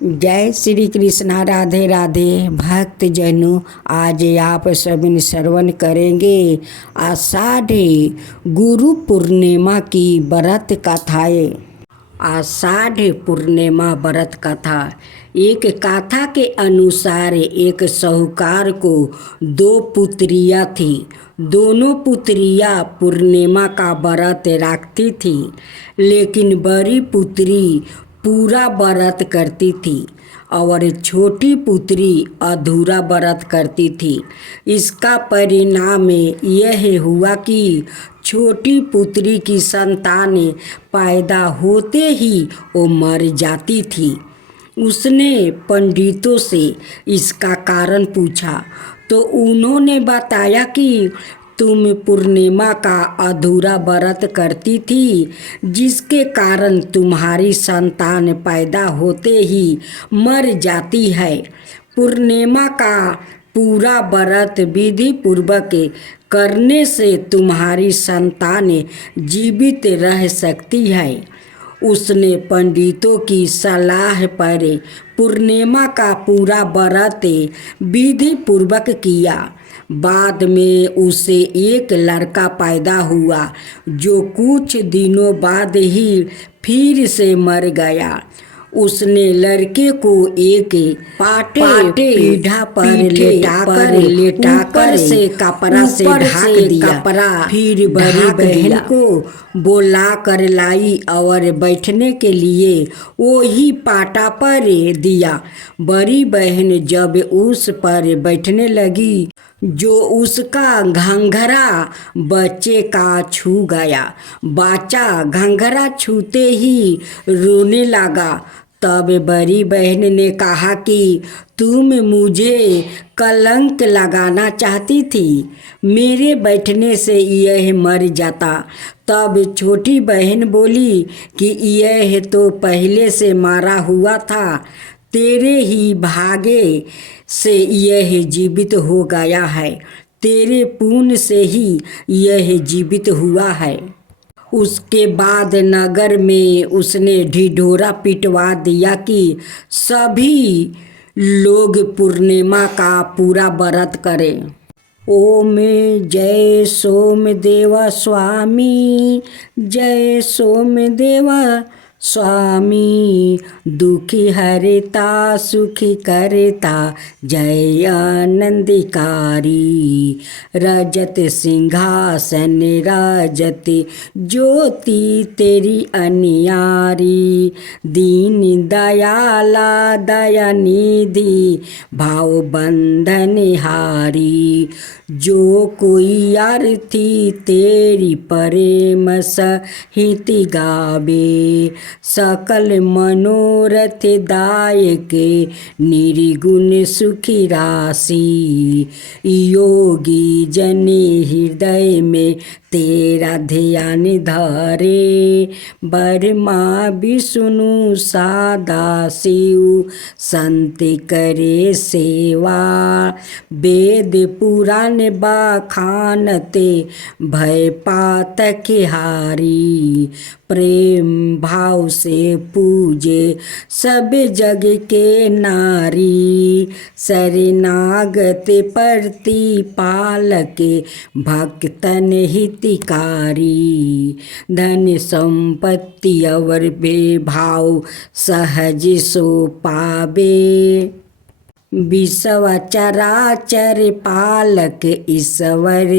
जय श्री कृष्णा। राधे राधे भक्त जनों, आज आप सभी श्रवण करेंगे आषाढ़ गुरु पूर्णिमा की व्रत कथाएं। आषाढ़ पूर्णिमा व्रत कथा। एक कथा के अनुसार एक साहूकार को दो पुत्रियां थी। दोनों पुत्रियां पूर्णिमा का व्रत रखती थी, लेकिन बड़ी पुत्री पूरा व्रत करती थी और छोटी पुत्री अधूरा व्रत करती थी। इसका परिणाम यह हुआ कि छोटी पुत्री की संतान पैदा होते ही वो मर जाती थी। उसने पंडितों से इसका कारण पूछा तो उन्होंने बताया कि तुम पूर्णिमा का अधूरा व्रत करती थी, जिसके कारण तुम्हारी संतान पैदा होते ही मर जाती है। पूर्णिमा का पूरा व्रत विधि पूर्वक करने से तुम्हारी संतान जीवित रह सकती है। उसने पंडितों की सलाह पर पूर्णिमा का पूरा व्रत विधि पूर्वक किया। बाद में उसे एक लड़का पैदा हुआ, जो कुछ दिनों बाद ही फिर से मर गया। उसने लड़के को एक पाटे पीढ़ा पर लेटाकर से कपड़ा से ढक दिया। फिर बड़ी बहन को बोला कर लाई और बैठने के लिए वही पाटा पर दिया। बड़ी बहन जब उस पर बैठने लगी, जो उसका घंघरा बच्चे का छू गया। बच्चा घंघरा छूते ही रोने लगा। तब बड़ी बहन ने कहा कि तुम मुझे कलंक लगाना चाहती थी, मेरे बैठने से यह मर जाता। तब छोटी बहन बोली कि यह तो पहले से मारा हुआ था, तेरे ही भाग्य से यह जीवित हो गया है, तेरे पुण्य से ही यह जीवित हुआ है। उसके बाद नगर में उसने ढिढोरा पिटवा दिया कि सभी लोग पूर्णिमा का पूरा व्रत करें। ओम जय सोमदेव स्वामी, जय सोमदेव स्वामी। दुखी हरता सुखी करता, जय आनंदकारी। रजत सिंहासन राजत ज्योति तेरी अनियारी। दीन दयाला दया निधि भाव बंधन हारी। जो कोई आरती तेरी प्रेम सहित गावे, सकल मनोरथ दायक निर्गुण सुखी राशि। योगी जन हृदय में तेरा ध्यान धरे, ब्रह्मा विष्णु सदा शिव संत करे सेवा। वेद पुराण बखानते भय पातक हारी। प्रेम भाव से पूजे सब जग के नारी। शरणागत प्रतिपालक भक्तन हितकारी। धन संपत्ति और बेभाव सहज सो पावे। विश्व चराचर पालक ईश्वर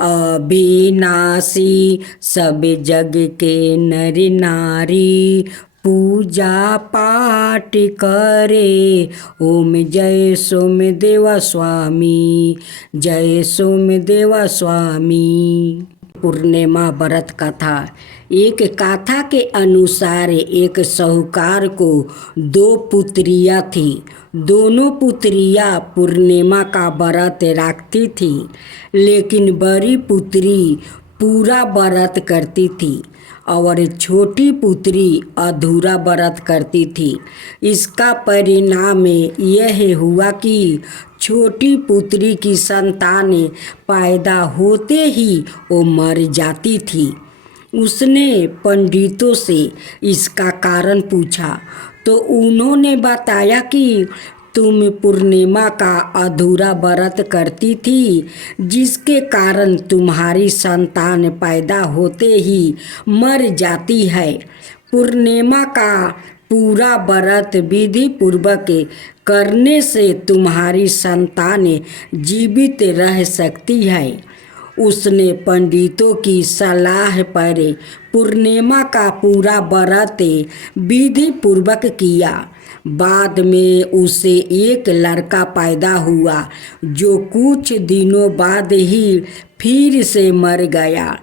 अविनाशी। सब जग के नर नारी पूजा पाठ करे। ओम जय सोमदेव स्वामी, जय सोमदेव स्वामी। पूर्णिमा व्रत कथा। एक कथा के अनुसार एक साहूकार को दो पुत्रियां थी। दोनों पुत्रियां पूर्णिमा का व्रत रखती थी, लेकिन बड़ी पुत्री पूरा व्रत करती थी और छोटी पुत्री अधूरा व्रत करती थी। इसका परिणाम यह हुआ कि छोटी पुत्री की संतान पैदा होते ही वो मर जाती थी। उसने पंडितों से इसका कारण पूछा तो उन्होंने बताया कि तुम पूर्णिमा का अधूरा व्रत करती थी, जिसके कारण तुम्हारी संतान पैदा होते ही मर जाती है। पूर्णिमा का पूरा व्रत विधि पूर्वक करने से तुम्हारी संतान जीवित रह सकती है। उसने पंडितों की सलाह पर पूर्णिमा का पूरा व्रत विधि पूर्वक किया। बाद में उसे एक लड़का पैदा हुआ जो कुछ दिनों बाद ही फिर से मर गया।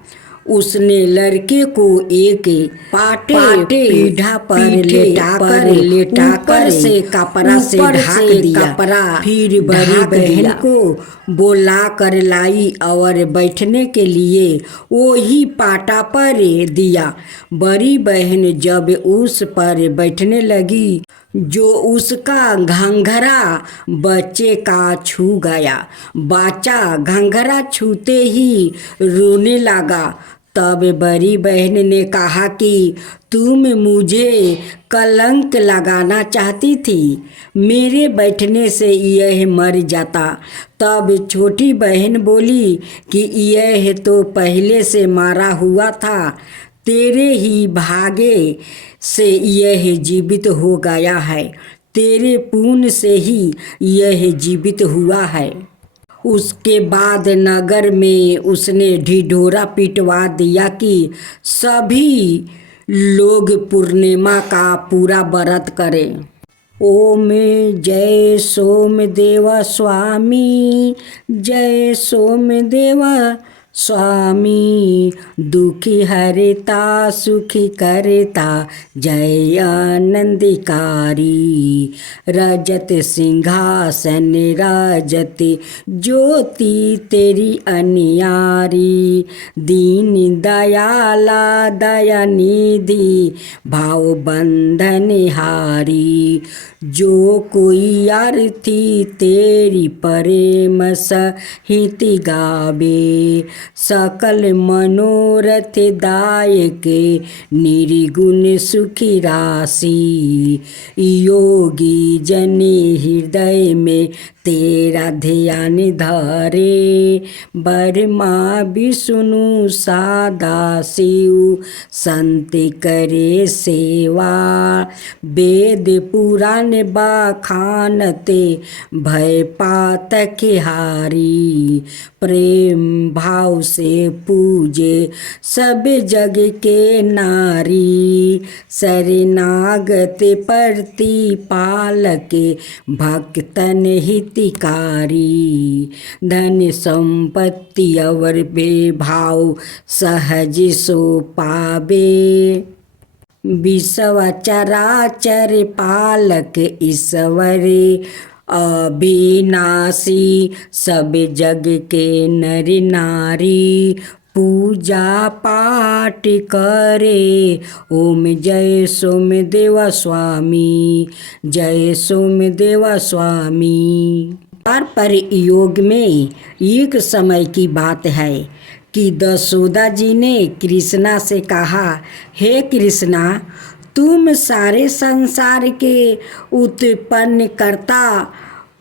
उसने लड़के को एक पाटे पीढ़ा पर लेटाकर से कपड़ा से ढक दिया। फिर बड़ी बहन को बोला कर लाई और बैठने के लिए वही पाटा पर दिया। बड़ी बहन जब उस पर बैठने लगी जो उसका घंघरा बच्चे का छू गया। बच्चा घंघरा छूते ही रोने लगा। तब बड़ी बहन ने कहा कि तुम मुझे कलंक लगाना चाहती थी, मेरे बैठने से यह मर जाता। तब छोटी बहन बोली कि यह तो पहले से मारा हुआ था, तेरे ही भागे से यह जीवित हो गया है, तेरे पुण्य से ही यह जीवित हुआ है। उसके बाद नगर में उसने ढिढोरा पिटवा दिया कि सभी लोग पूर्णिमा का पूरा व्रत करें। ओम जय सोमदेव स्वामी, जय सोमदेव स्वामी, दुखी हरता सुखी करता, जय आनंदकारी। रजत सिंहासन राजत ज्योति तेरी अनियारी, दीन दयाला दया निधि भाव बंधन हारी। जो कोई आरती तेरी प्रेम सहित गावे, सकल मनोरथ दायक निर्गुण सुखी राशि। योगी जन हृदय में तेरा ध्यान धरे, ब्रह्मा विष्णु सदा शिव संत करे सेवा। वेद पुराण बखानते भय पातक हारी, प्रेम भाव से पूजे सब जग के नारी। शरणागत प्रतिपालक भक्तन हितकारी, धन संपत्ति और बेभाव सहज सो पावे। विश्व चराचर पालक ईश्वर अविनाशी, सब जग के नर नारी पूजा पाठ करे। ओम जय सोमदेव स्वामी, जय सोमदेव स्वामी। पर योग में एक समय की बात है कि दशोदा जी ने कृष्णा से कहा, हे कृष्णा, तुम सारे संसार के उत्पन्न करता,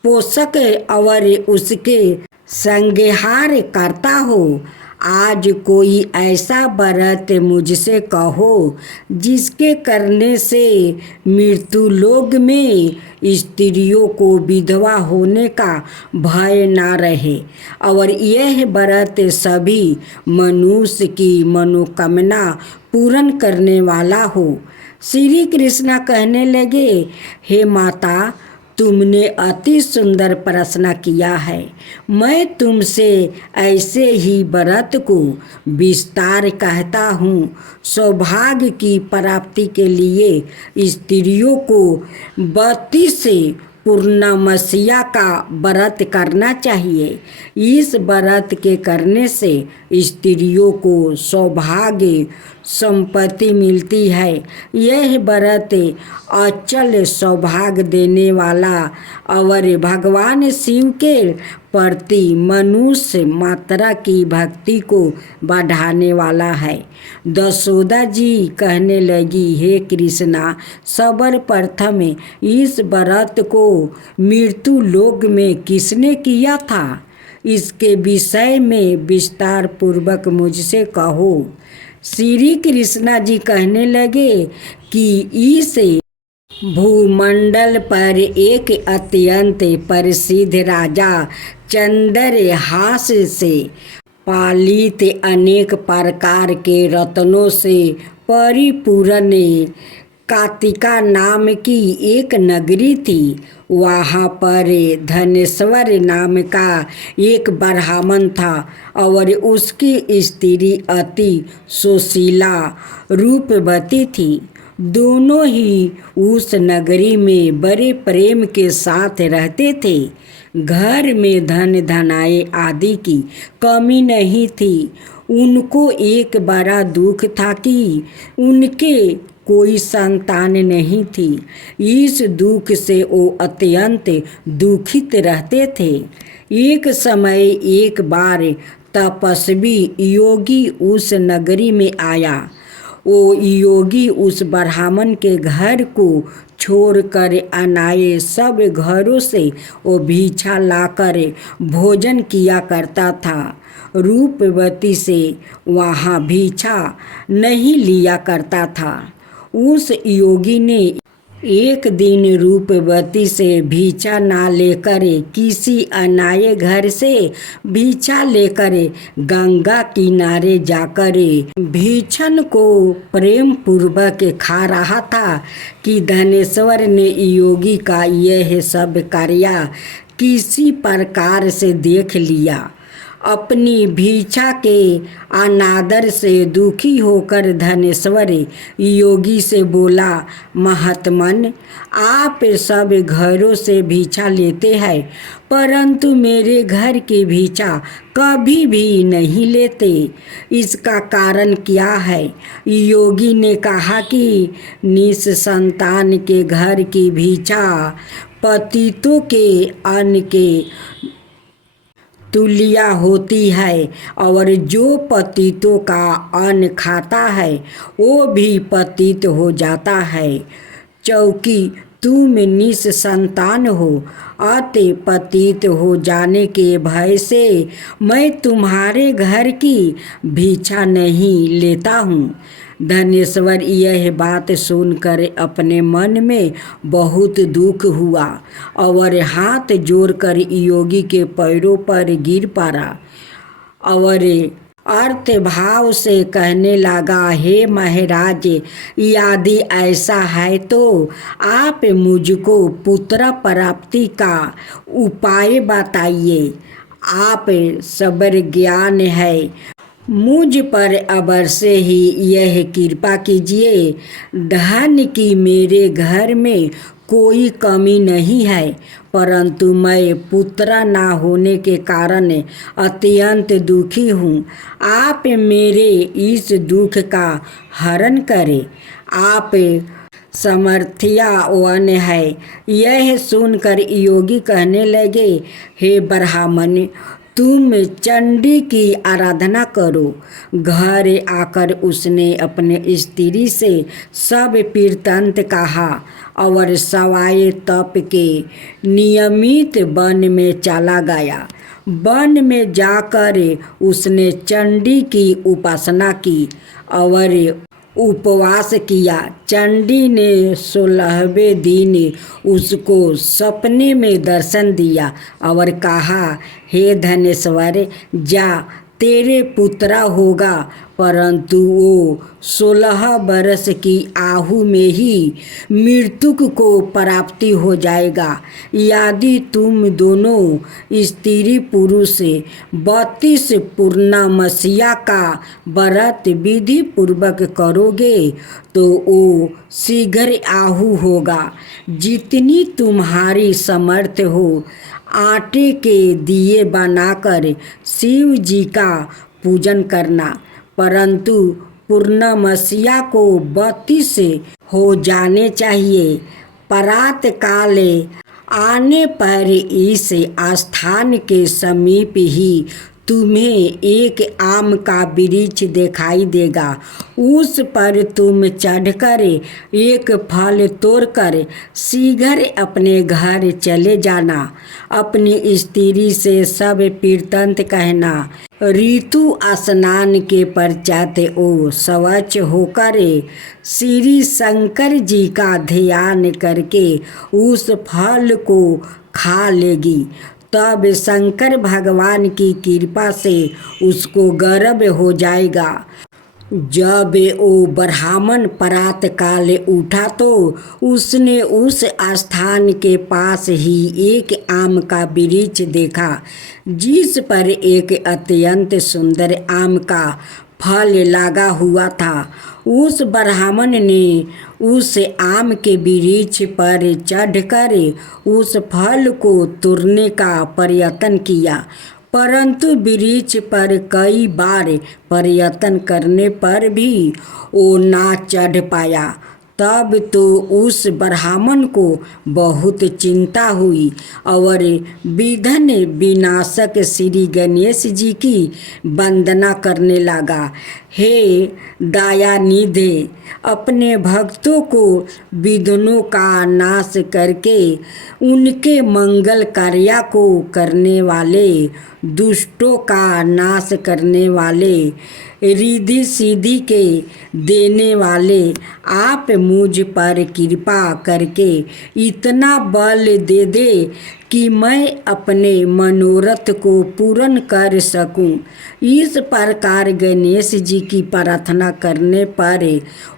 पोषक और उसके संहार करता हो। आज कोई ऐसा व्रत मुझसे कहो जिसके करने से मृत्यु लोक में स्त्रियों को विधवा होने का भय ना रहे और यह व्रत सभी मनुष्य की मनोकामना पूर्ण करने वाला हो। श्री कृष्ण कहने लगे, हे माता, तुमने अति सुंदर प्रश्न किया है। मैं तुमसे ऐसे ही व्रत को विस्तार कहता हूँ। सौभाग्य की प्राप्ति के लिए स्त्रियों को 32 पूर्णमसिया का व्रत करना चाहिए। इस व्रत के करने से स्त्रियों को सौभाग्य संपत्ति मिलती है। यह व्रत अचल सौभाग्य देने वाला और भगवान शिव के प्रति मनुष्य मात्रा की भक्ति को बढ़ाने वाला है। दशोदा जी कहने लगी, हे कृष्णा, सर्वप्रथम इस व्रत को मृत्यु लोक में किसने किया था? इसके विषय में विस्तार पूर्वक मुझसे कहो। श्री कृष्णा जी कहने लगे कि इस भूमंडल पर एक अत्यंत प्रसिद्ध राजा चंद्रहास से पालित अनेक प्रकार के रत्नों से परिपूर्ण कातिका नाम की एक नगरी थी। वहाँ पर धनेश्वर नाम का एक ब्राह्मण था और उसकी स्त्री अति सुशीला रूपवती थी। दोनों ही उस नगरी में बड़े प्रेम के साथ रहते थे। घर में धन धनाए आदि की कमी नहीं थी। उनको एक बड़ा दुख था कि उनके कोई संतान नहीं थी। इस दुख से वो अत्यंत दुखित रहते थे। एक समय एक बार तपस्वी योगी उस नगरी में आया। वो योगी उस ब्राह्मण के घर को छोड़कर अनाए सब घरों से वो भिक्षा लाकर भोजन किया करता था। रूपवती से वहाँ भिक्षा नहीं लिया करता था। उस योगी ने एक दिन रूपवती से भिक्षा ना लेकर किसी अनाए घर से भिक्षा लेकर गंगा किनारे जाकर भिक्षण को प्रेम पूर्वक खा रहा था कि धनेश्वर ने योगी का यह सब कार्य किसी प्रकार से देख लिया। अपनी भिक्षा के अनादर से दुखी होकर धनेश्वर योगी से बोला, महात्मन, आप सब घरों से भिक्षा लेते हैं परंतु मेरे घर की भिक्षा कभी भी नहीं लेते, इसका कारण क्या है? योगी ने कहा कि निसंतान के घर की भिक्षा पतितों के अन्न के तुल्य होती है और जो पतितों का अन्न खाता है वो भी पतित हो जाता है। चूँकि तुम निसंतान हो, अतः पतित हो जाने के भय से मैं तुम्हारे घर की भिक्षा नहीं लेता हूँ। धनेश्वर यह बात सुनकर अपने मन में बहुत दुख हुआ और हाथ जोड़कर योगी के पैरों पर गिर पड़ा और अर्थ भाव से कहने लगा, हे महाराज, यदि ऐसा है तो आप मुझको पुत्र प्राप्ति का उपाय बताइए। आप सबर ज्ञान है, मुझ पर अवश्य ही यह कृपा कीजिए। धन की मेरे घर में कोई कमी नहीं है परंतु मैं पुत्र ना होने के कारण अत्यंत दुखी हूँ। आप मेरे इस दुख का हरण करें, आप समर्थ्यवान है। यह सुनकर योगी कहने लगे, हे ब्राह्मण, तुम चंडी की आराधना करो। घर आकर उसने अपने स्त्री से सब वृत्तांत कहा और सवाए तप के नियमित वन में चला गया। वन में जाकर उसने चंडी की उपासना की और उपवास किया। चंडी ने 16वें दिन उसको सपने में दर्शन दिया और कहा, हे धनेश्वर, जा, तेरे पुत्र होगा परंतु वो 16 वर्ष की आयु में ही मृत्यु को प्राप्ति हो जाएगा। यदि तुम दोनों स्त्री पुरुष 32 पूर्णमासिया का व्रत विधि पूर्वक करोगे तो वो शीघ्र आयु होगा। जितनी तुम्हारी समर्थ हो आटे के दिए बनाकर शिव जी का पूजन करना, परंतु पूर्णमासिया को 32 हो जाने चाहिए। प्रात काल आने पर इस आस्थान के समीप ही तुम्हें एक आम का वृक्ष दिखाई देगा। उस पर तुम चढ़कर एक फल तोड़कर शीघ्र अपने घर चले जाना। अपनी स्त्री से सब वृत्तांत कहना। ऋतु स्नान के पश्चात वो स्वच्छ होकर श्री शंकर जी का ध्यान करके उस फल को खा लेगी। तब शंकर भगवान की कृपा से उसको गर्भ हो जाएगा। जब वो ब्राह्मण प्रात काल उठा तो उसने उस स्थान के पास ही एक आम का वृक्ष देखा, जिस पर एक अत्यंत सुंदर आम का फल लगा हुआ था। उस ब्राह्मण ने उस आम के वृक्ष पर चढ़कर उस फल को तोड़ने का प्रयत्न किया, परंतु वृक्ष पर कई बार प्रयत्न करने पर भी वो ना चढ़ पाया। तब तो उस ब्राह्मण को बहुत चिंता हुई और विघ्न विनाशक श्री गणेश जी की वंदना करने लगा। हे दयानिधे, अपने भक्तों को विघ्नों का नाश करके उनके मंगल कार्य को करने वाले, दुष्टों का नाश करने वाले, रिद्धि सिद्धि के देने वाले, आप मुझ पर कृपा करके इतना बल दे दे कि मैं अपने मनोरथ को पूर्ण कर सकूं। इस प्रकार गणेश जी की प्रार्थना करने पर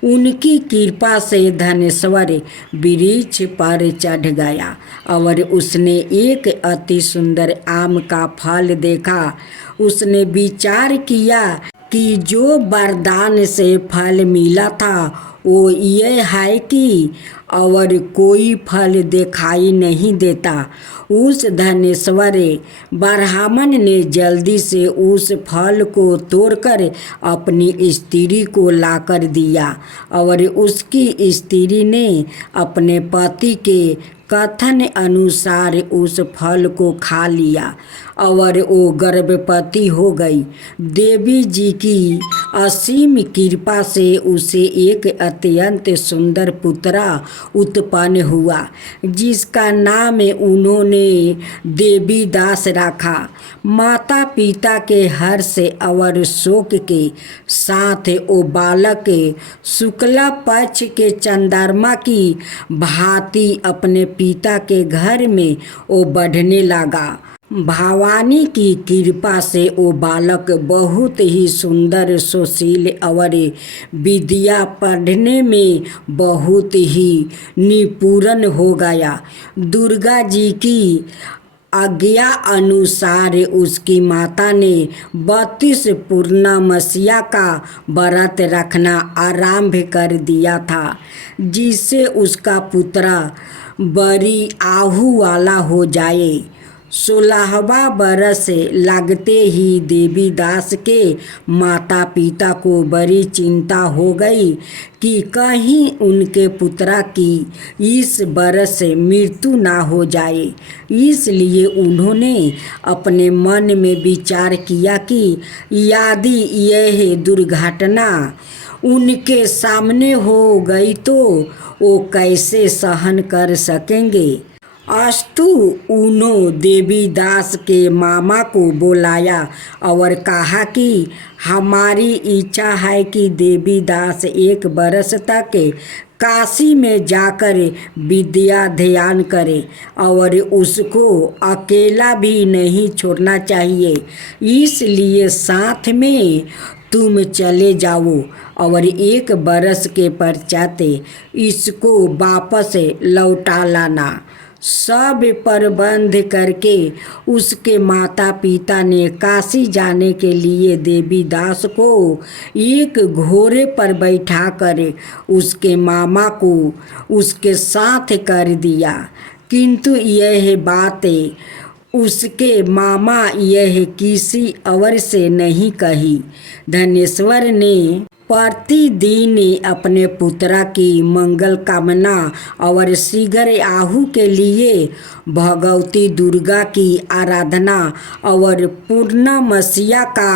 उनकी कृपा से धनेश्वर वृक्ष पर चढ़ गया और उसने एक अति सुंदर आम का फल देखा। उसने विचार किया कि जो वरदान से फल मिला था वो ये है कि और कोई फल दिखाई नहीं देता। उस धनेश्वर ब्राह्मण ने जल्दी से उस फल को तोड़कर अपनी स्त्री को लाकर दिया और उसकी स्त्री ने अपने पति के कथन अनुसार उस फल को खा लिया और वो गर्भवती हो गई। देवी जी की असीम कृपा से उसे एक अत्यंत सुंदर पुत्रा उत्पन्न हुआ, जिसका नाम उन्होंने देवी दास रखा। माता पिता के हर्ष और शोक के साथ वो बालक शुक्ला पक्ष के चंद्रमा की भांति अपने पिता के घर में वो बढ़ने लगा। भवानी की कृपा से वो बालक बहुत ही सुंदर, सुशील और विद्या पढ़ने में बहुत ही निपुण हो गया। दुर्गा जी की आज्ञा अनुसार उसकी माता ने 32 पूर्णमासिया का व्रत रखना आरंभ कर दिया था, जिससे उसका पुत्र बड़ी आहु वाला हो जाए। 16वां बरस लगते ही देवी दास के माता पिता को बड़ी चिंता हो गई कि कहीं उनके पुत्रा की इस बरस मृत्यु ना हो जाए। इसलिए उन्होंने अपने मन में विचार किया कि यदि यह दुर्घटना उनके सामने हो गई तो वो कैसे सहन कर सकेंगे। अस्तु, उन्होंने देवी दास के मामा को बुलाया और कहा कि हमारी इच्छा है कि देवी दास 1 बरस तक काशी में जाकर विद्या ध्यान करे और उसको अकेला भी नहीं छोड़ना चाहिए। इसलिए साथ में तुम चले जाओ और 1 बरस के पश्चात इसको वापस लौटा लाना। सब प्रबंध करके उसके माता पिता ने काशी जाने के लिए देवी दास को एक घोड़े पर बैठाकर उसके मामा को उसके साथ कर दिया। किंतु यह बात उसके मामा यह किसी और से नहीं कही। धनेश्वर ने प्रतिदिन अपने पुत्रा की मंगल कामना और शीघ्र आहू के लिए भगवती दुर्गा की आराधना और पूर्णमसिया का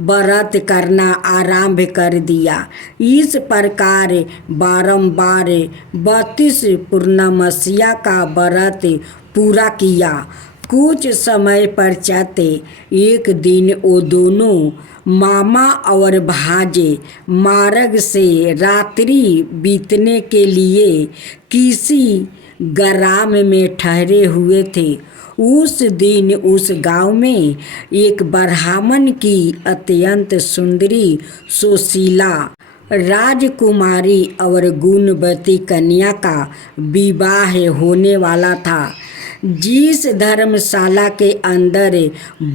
व्रत करना आरंभ कर दिया। इस प्रकार बारंबार 32 पूर्णमसिया का व्रत पूरा किया। कुछ समय पश्चात एक दिन वो दोनों मामा और भांजे मार्ग से रात्रि बीतने के लिए किसी ग्राम में ठहरे हुए थे। उस दिन उस गांव में एक ब्राह्मण की अत्यंत सुंदरी सुशीला राजकुमारी और गुणवती कन्या का विवाह होने वाला था। जिस धर्मशाला के अंदर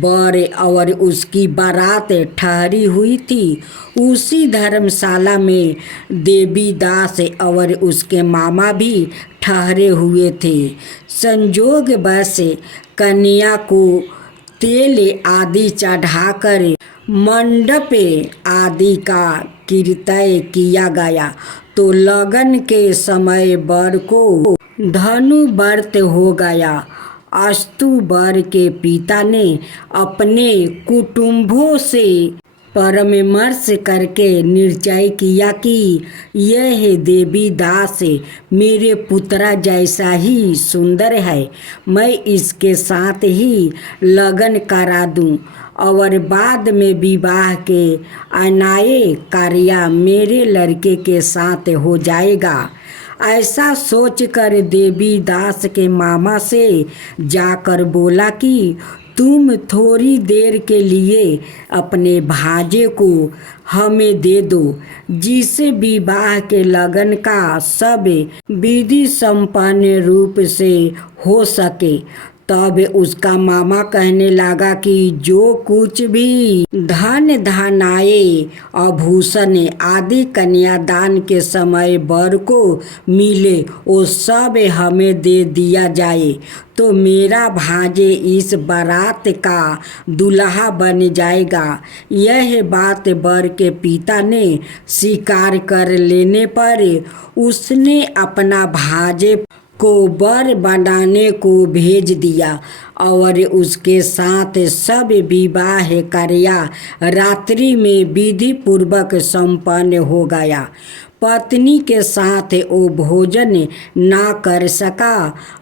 वर और उसकी बारात ठहरी हुई थी, उसी धर्मशाला में देवीदास और उसके मामा भी ठहरे हुए थे। संयोगवश कन्या को तेल आदि चढ़ाकर मंडप आदि का कीर्तन किया गया तो लगन के समय वर को धनु व्रत हो गया। अस्तु वर के पिता ने अपने कुटुंबों से परामर्श करके निश्चय किया कि यह देवीदास मेरे पुत्रा जैसा ही सुंदर है, मैं इसके साथ ही लगन करा दूं और बाद में विवाह के अन्याय कार्य मेरे लड़के के साथ हो जाएगा। ऐसा सोचकर देवीदास के मामा से जाकर बोला कि तुम थोड़ी देर के लिए अपने भांजे को हमें दे दो, जिससे विवाह के लगन का सब विधि संपन्न रूप से हो सके। तब उसका मामा कहने लगा कि जो कुछ भी धन धनाए आभूषण आदि कन्यादान के समय वर को मिले वो सब हमें दे दिया जाए, तो मेरा भांजे इस बारात का दूल्हा बन जाएगा। यह बात वर के पिता ने स्वीकार कर लेने पर उसने अपना भांजे को वर बनाने को भेज दिया और उसके साथ सब विवाह कार्य रात्रि में विधि पूर्वक संपन्न हो गया। पत्नी के साथ वो भोजन ना कर सका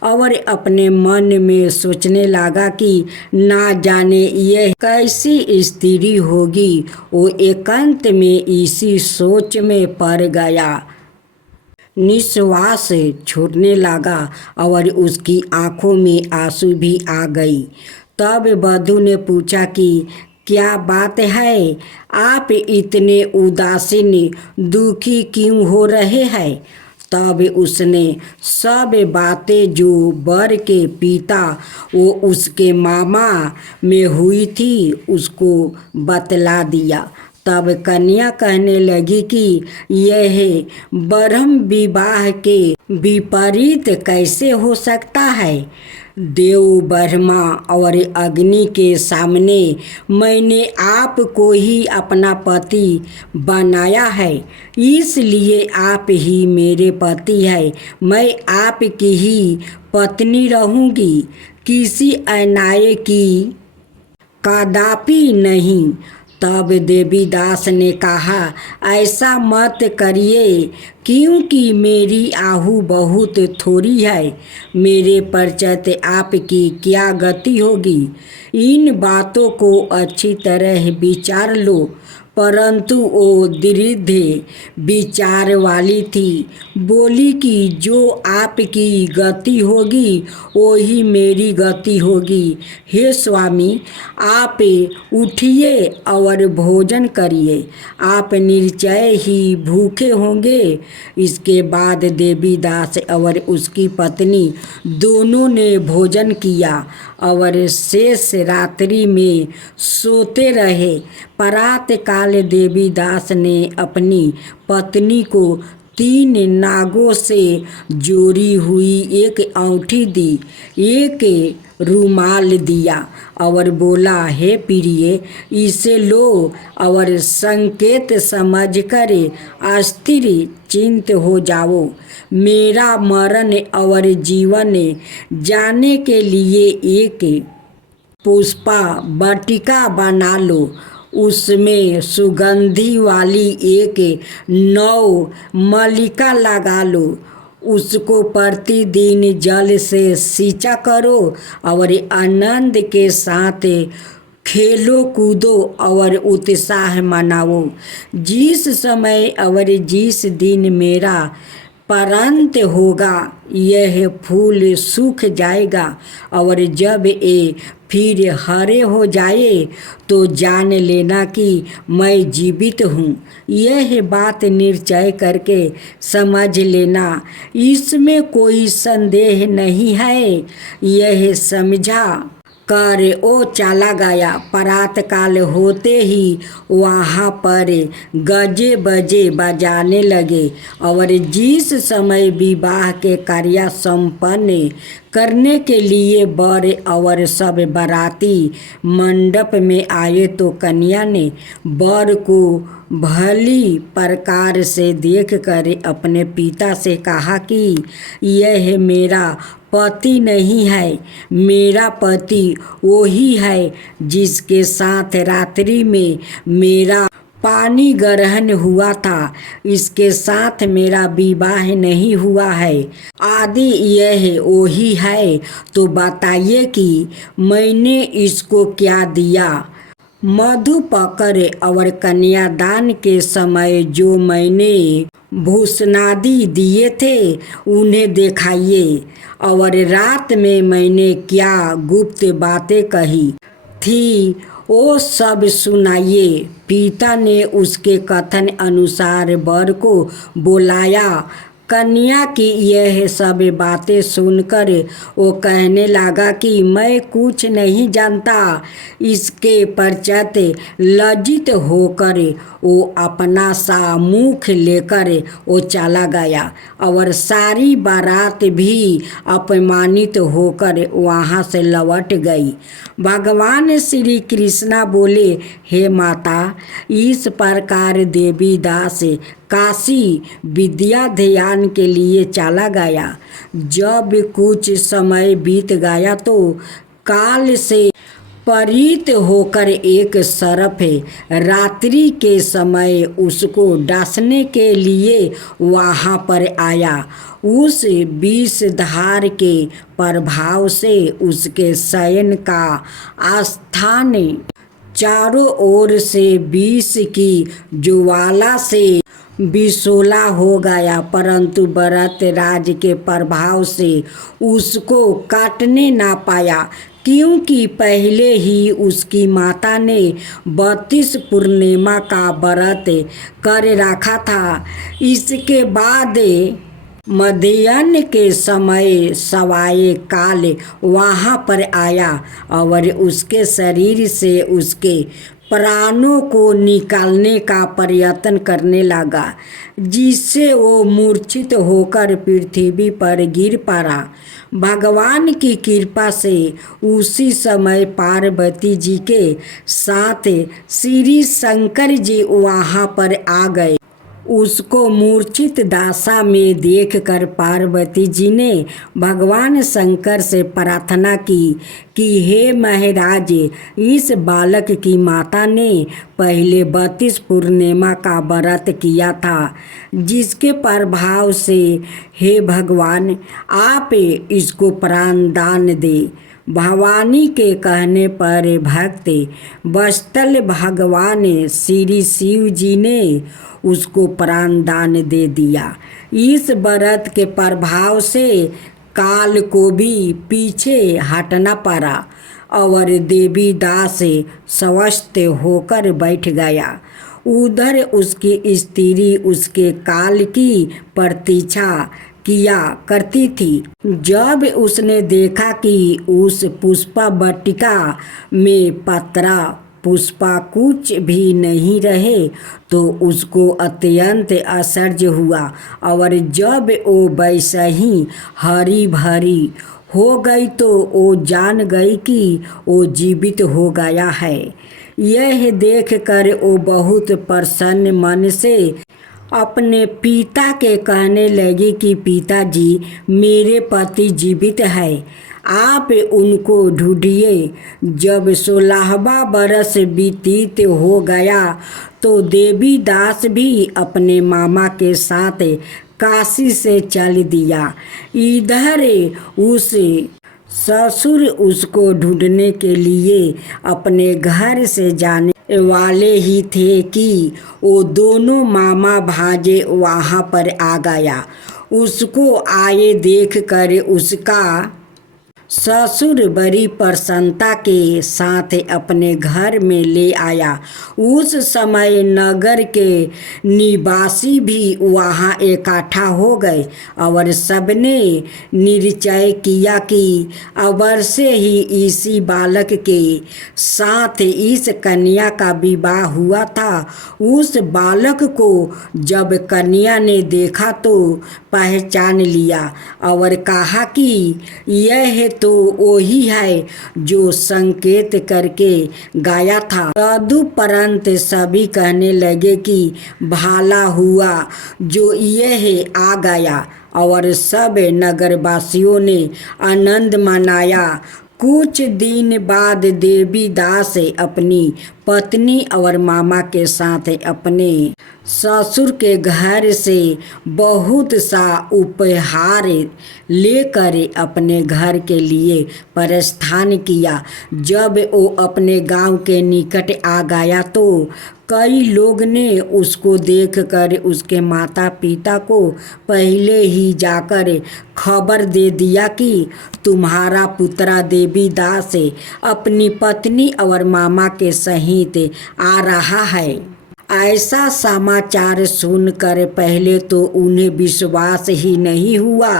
और अपने मन में सोचने लगा कि ना जाने यह कैसी स्त्री होगी। वो एकांत में इसी सोच में पड़ गया। निश्वास छोड़ने लगा और उसकी आंखों में आंसू भी आ गई। तब वधू ने पूछा कि क्या बात है, आप इतने उदासीन दुखी क्यों हो रहे हैं? तब उसने सब बातें जो वर के पिता वो उसके मामा में हुई थी उसको बतला दिया। तब कन्या कहने लगी कि यह ब्रह्म विवाह के विपरीत कैसे हो सकता है। देव ब्रह्मा और अग्नि के सामने मैंने आपको ही अपना पति बनाया है, इसलिए आप ही मेरे पति हैं। मैं आपकी ही पत्नी रहूंगी, किसी अन्याय की कदापि नहीं। तब देवीदास ने कहा, ऐसा मत करिए, क्योंकि मेरी आहू बहुत थोड़ी है। मेरे पश्चात आपकी क्या गति होगी? इन बातों को अच्छी तरह विचार लो। परंतु वो दृढ़ विचार वाली थी, बोली कि जो आपकी गति होगी वही मेरी गति होगी। हे स्वामी, आप उठिए और भोजन करिए, आप निश्चय ही भूखे होंगे। इसके बाद देवीदास और उसकी पत्नी दोनों ने भोजन किया और शेष रात्रि में सोते रहे। प्रात काल देवीदास ने अपनी पत्नी को 3 नागों से जोड़ी हुई एक अंगूठी दी, एक रुमाल दिया और बोला, हे प्रिय, इसे लो और संकेत समझकर अस्थिर चिंत हो जाओ। मेरा मरण और जीवन जाने के लिए एक पुष्पा वाटिका बना लो। उसमें सुगंधि वाली एक नौ मल्लिका लगा लो। उसको प्रतिदिन जल से सींचा करो और आनंद के साथ खेलो कूदो और उत्साह मनाओ। जिस समय और जिस दिन मेरा परांत होगा, यह फूल सूख जाएगा और जब ये फिर हरे हो जाए तो जान लेना कि मैं जीवित हूँ। यह बात निश्चय करके समझ लेना, इसमें कोई संदेह नहीं है। यह समझा कर वो चला गया। प्रातःकाल होते ही वहाँ पर गजे बजे बजाने लगे और जिस समय विवाह के कार्य संपन्न करने के लिए वर और सब बाराती मंडप में आए तो कन्या ने वर को भली प्रकार से देखकर अपने पिता से कहा कि यह मेरा पति नहीं है। मेरा पति वही है जिसके साथ रात्रि में मेरा पानी ग्रहण हुआ था। इसके साथ मेरा विवाह नहीं हुआ है। आदि यह वही है तो बताइए कि मैंने इसको क्या दिया। मधु पकड़ और कन्यादान के समय जो मैंने भूषणादि दिए थे उन्हें दिखाइए, और रात में मैंने क्या गुप्त बातें कही थी वो सब सुनाइए। पिता ने उसके कथन अनुसार वर को बुलाया। कन्या की यह सब बातें सुनकर वो कहने लगा कि मैं कुछ नहीं जानता। इसके पश्चात लज्जित होकर वो अपना सा मुख लेकर वो चला गया और सारी बारात भी अपमानित होकर वहाँ से लौट गई। भगवान श्री कृष्णा बोले, हे माता, इस प्रकार देवीदास काशी विद्या ध्यान के लिए चला गया। जब कुछ समय बीत गया तो काल से परीत होकर एक सर्प रात्रि के समय उसको डांसने के लिए वहाँ पर आया। उस विषधार के प्रभाव से उसके शयन का स्थान चारों ओर से विष की ज्वाला से विशोला हो गया, परंतु भरत राज के प्रभाव से उसको काटने ना पाया, क्योंकि पहले ही उसकी माता ने 32 पूर्णिमा का व्रत कर रखा था। इसके बाद मध्याह्न के समय सवाए काल वहाँ पर आया और उसके शरीर से उसके प्राणों को निकालने का प्रयत्न करने लगा, जिससे वो मूर्छित होकर पृथ्वी पर गिर पड़ा। भगवान की कृपा से उसी समय पार्वती जी के साथ श्री शंकर जी वहाँ पर आ गए। उसको मूर्छित दशा में देखकर पार्वती जी ने भगवान शंकर से प्रार्थना की कि हे महाराज, इस बालक की माता ने पहले 32 पूर्णिमा का व्रत किया था, जिसके प्रभाव से हे भगवान आप इसको प्राण दान दे। भवानी के कहने पर भक्त वत्सल भगवान श्री शिव जी ने उसको प्राण दान दे दिया। इस व्रत के प्रभाव से काल को भी पीछे हटना पड़ा और देवीदास स्वस्थ होकर बैठ गया। उधर उसकी स्त्री उसके काल की प्रतीक्षा किया करती थी। जब उसने देखा कि उस पुष्पा वाटिका में पत्रा पुष्पा कुछ भी नहीं रहे तो उसको अत्यंत आश्चर्य हुआ, और जब वो वैसा ही हरी भरी हो गई तो वो जान गई कि वो जीवित हो गया है। यह देखकर वो बहुत प्रसन्न मन से अपने पिता के कहने लगी कि पिताजी, मेरे पति जीवित है, आप उनको ढूंढिए। जब 16वां बरस व्यतीत हो गया तो देवी दास भी अपने मामा के साथ काशी से चल दिया। इधर उस ससुर उसको ढूंढने के लिए अपने घर से जाने वाले ही थे कि वो दोनों मामा भांजे वहाँ पर आ गया। उसको आए देख कर उसका ससुर बड़ी प्रसन्नता के साथ अपने घर में ले आया। उस समय नगर के निवासी भी वहाँ इकट्ठा हो गए और सबने निश्चय किया कि अवर से ही इसी बालक के साथ इस कन्या का विवाह हुआ था। उस बालक को जब कन्या ने देखा तो पहचान लिया और कहा कि यह तो वही है जो संकेत करके गाया था। तदुपरांत सभी कहने लगे कि भला हुआ जो यह आ गया, और सब नगरवासियों ने आनंद मनाया। कुछ दिन बाद देवी दास अपनी पत्नी और मामा के साथ अपने ससुर के घर से बहुत सा उपहार लेकर अपने घर के लिए प्रस्थान किया। जब वो अपने गांव के निकट आ गया तो कई लोग ने उसको देखकर उसके माता पिता को पहले ही जाकर खबर दे दिया कि तुम्हारा पुत्र देवी दास अपनी पत्नी और मामा के सहित आ रहा है। ऐसा समाचार सुनकर पहले तो उन्हें विश्वास ही नहीं हुआ,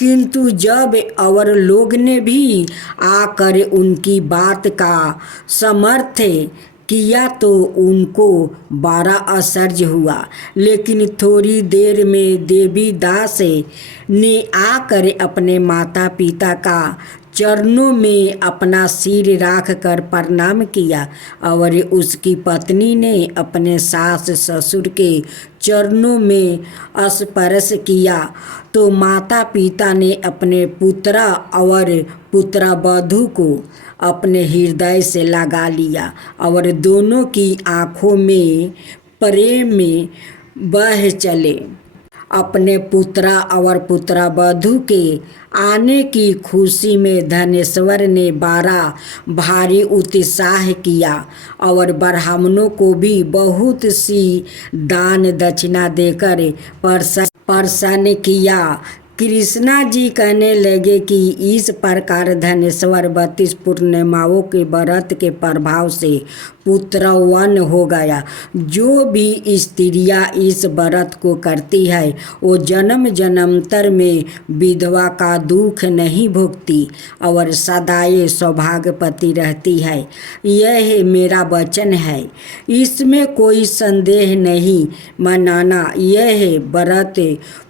किंतु जब और लोग ने भी आकर उनकी बात का समर्थन किया तो उनको बड़ा आश्चर्य हुआ। लेकिन थोड़ी देर में देवी दास ने आकर अपने माता पिता का चरणों में अपना सिर रख कर प्रणाम किया और उसकी पत्नी ने अपने सास ससुर के चरणों में स्पर्श किया तो माता पिता ने अपने पुत्र और पुत्रवधू को अपने हृदय से लगा लिया और दोनों की आँखों में प्रेम में बह चले। अपने पुत्र और पुत्रवधू के आने की खुशी में धनेश्वर ने बड़ा भारी उत्साह किया और ब्राह्मणों को भी बहुत सी दान दक्षिणा देकर प्रसन्न किया। कृष्णा जी कहने लगे कि इस प्रकार धनेश्वर 32 पूर्णिमाओं के व्रत के प्रभाव से पुत्रवान हो गया। जो भी स्त्रियां इस व्रत को करती है वो जन्म जन्मांतर में विधवा का दुख नहीं भोगती और सदाए सौभाग्यवती रहती है। यह मेरा वचन है, इसमें कोई संदेह नहीं। मनाना यह व्रत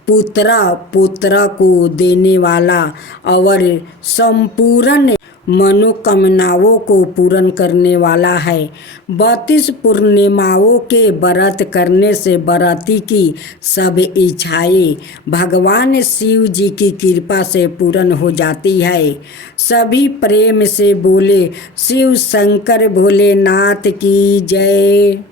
पुत्र को देने वाला और संपूर्ण मनोकामनाओं को पूर्ण करने वाला है। 32 पूर्णिमाओं के व्रत करने से व्रती की सब इच्छाएं भगवान शिव जी की कृपा से पूर्ण हो जाती है। सभी प्रेम से बोले शिव शंकर भोलेनाथ की जय।